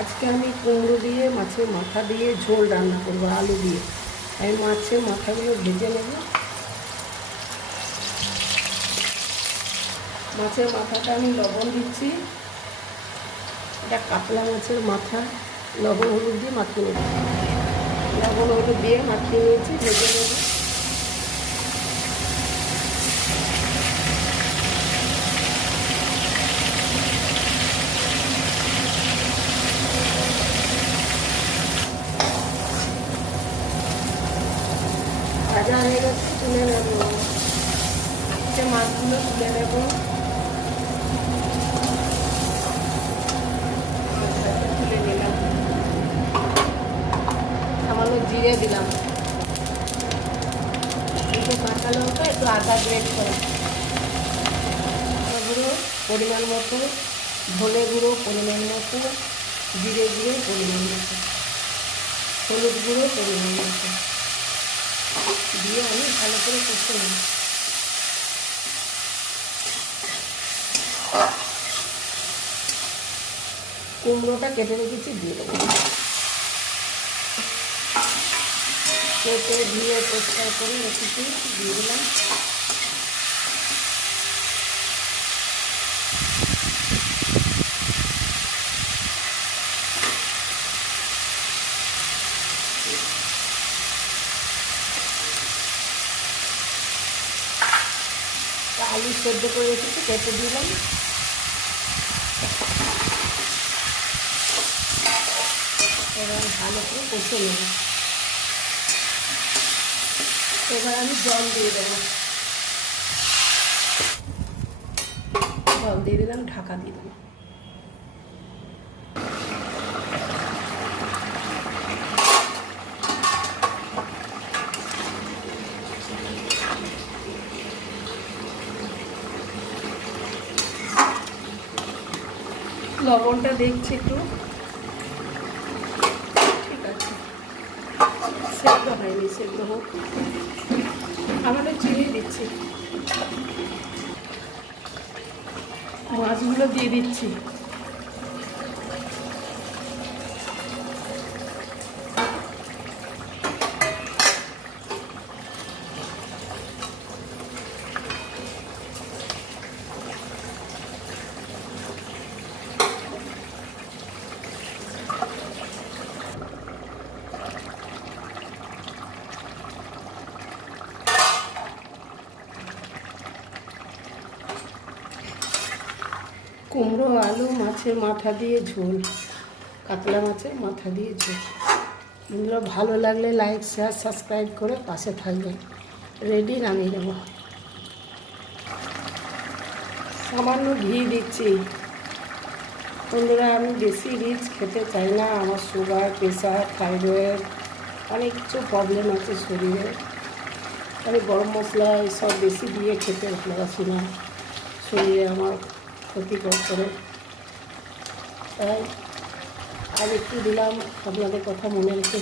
আজকে আমি কুমড়ো দিয়ে, মাছের মাথা দিয়ে ঝোল রান্না করব, আলু দিয়ে। আমি মাছের মাথাগুলো ভেজে নেব। মাছের মাথাটা আমি লবণ দিচ্ছি। এটা কাতলা মাছের মাথা। লবণ হলুদ দিয়ে মাখিয়ে নেব লবণ হলুদ দিয়ে মাখিয়ে নিয়েছি, ভেজে নেব। তুলে নেব। সে মাছগুলো তুলে নেব। তুলে নিলাম। সামান্য জিরে দিলাম। একটু কাঁচা লঙ্কা একটু আদা গ্রেড করে। পরিমাণ মতো। ধনে গুঁড়ো, পরিমাণ মতো। জিরে গুঁড়ো, পরিমাণ মতো। হলুদ গুঁড়ো, পরিমাণ মতো। দিয়ে আমি ভালো করে কষে নিই কুমড়োটা কেটে রেখেছি, দিয়ে দেবো। কেটে দিয়ে পরিষ্কার করে রেখেছি, দিয়ে দিলাম। আলু সেদ্ধ করে রেখেছি কেটে দিলাম। এবার ভালো করে কষে নেব। এবার আমি জল দিয়ে দেবো। জল দিয়ে দিলাম, ঢাকা দিয়ে দেবো। লবণটা দেখছি একটু। ঠিক আছে। সেদ্ধ হয়নি, সেদ্ধ হোক। আমাদের চিনি দিচ্ছি। মাছগুলো দিয়ে দিচ্ছি। কুমড়ো, আলু, মাছের মাথা দিয়ে ঝোল, কাতলা মাছের মাথা দিয়ে ঝোল। বন্ধুরা ভালো লাগলে লাইক শেয়ার সাবস্ক্রাইব করে পাশে থাকবেন। রেডি নামিয়ে দেবো সামান্য ঘি দিচ্ছি। বন্ধুরা, আমি বেশি রিচ খেতে চাই না। আমার সুগার প্রেশার থাইরয়েড অনেক কিছু প্রবলেম আছে শরীরে। আমি গরম মশলা এসব বেশি দিয়ে খেতে ভালোবাসি না। শরীরে আমার ক্ষতিকর করে তাই আর একটু দিলাম আপনাদের কথা মনে রেখে।